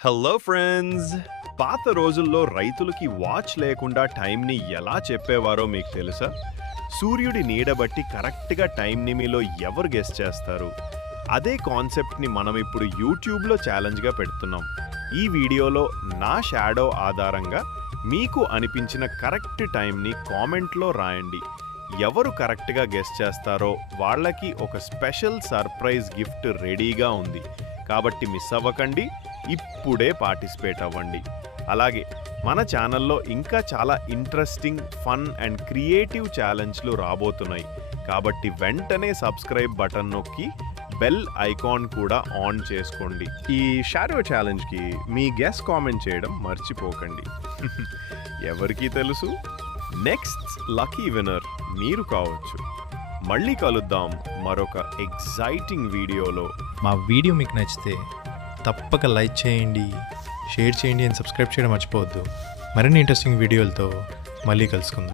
Hello friends! పాత రోజుల్లో రైతులకి వాచ్ లేకుండా టైంని ఎలా చెప్పేవారో మీకు తెలుసా? సూర్యుడి నీడ బట్టి కరెక్ట్‌గా టైంని మీలో ఎవరు గెస్ చేస్తారు? అదే కాన్సెప్ట్‌ని మనం ఇప్పుడు యూట్యూబ్‌లో ఛాలెంజ్‌గా పెడుతున్నాం. ఈ వీడియోలో నా షాడో ఆధారంగా మీకు అనిపించిన కరెక్ట్ టైంని కామెంట్లో రాయండి. ఎవరు కరెక్ట్‌గా గెస్ చేస్తారో వాళ్ళకి ఒక స్పెషల్ సర్ప్రైజ్ గిఫ్ట్ రెడీగా ఉంది. కాబట్టి మిస్ అవ్వకండి. ఇప్పుడే పార్టిసిపేట్ అవ్వండి. అలాగే మన ఛానల్లో ఇంకా చాలా ఇంట్రెస్టింగ్, ఫన్ అండ్ క్రియేటివ్ ఛాలెంజ్లు రాబోతున్నాయి. కాబట్టి వెంటనే సబ్స్క్రైబ్ బటన్ నొక్కి బెల్ ఐకాన్ కూడా ఆన్ చేసుకోండి. ఈ షాడో ఛాలెంజ్కి మీ గెస్ కామెంట్ చేయడం మర్చిపోకండి. ఎవరికి తెలుసు, నెక్స్ట్ లక్కీ విన్నర్ మీరు కావచ్చు. మళ్ళీ కలుద్దాం మరొక ఎగ్జైటింగ్ వీడియోలో. మా వీడియో మీకు నచ్చితే తప్పక లైక్ చేయండి, షేర్ చేయండి అండ్ సబ్స్క్రైబ్ చేయడం మర్చిపోవద్దు. మరిన్ని ఇంట్రెస్టింగ్ వీడియోలతో మళ్ళీ కలుసుకుందాం.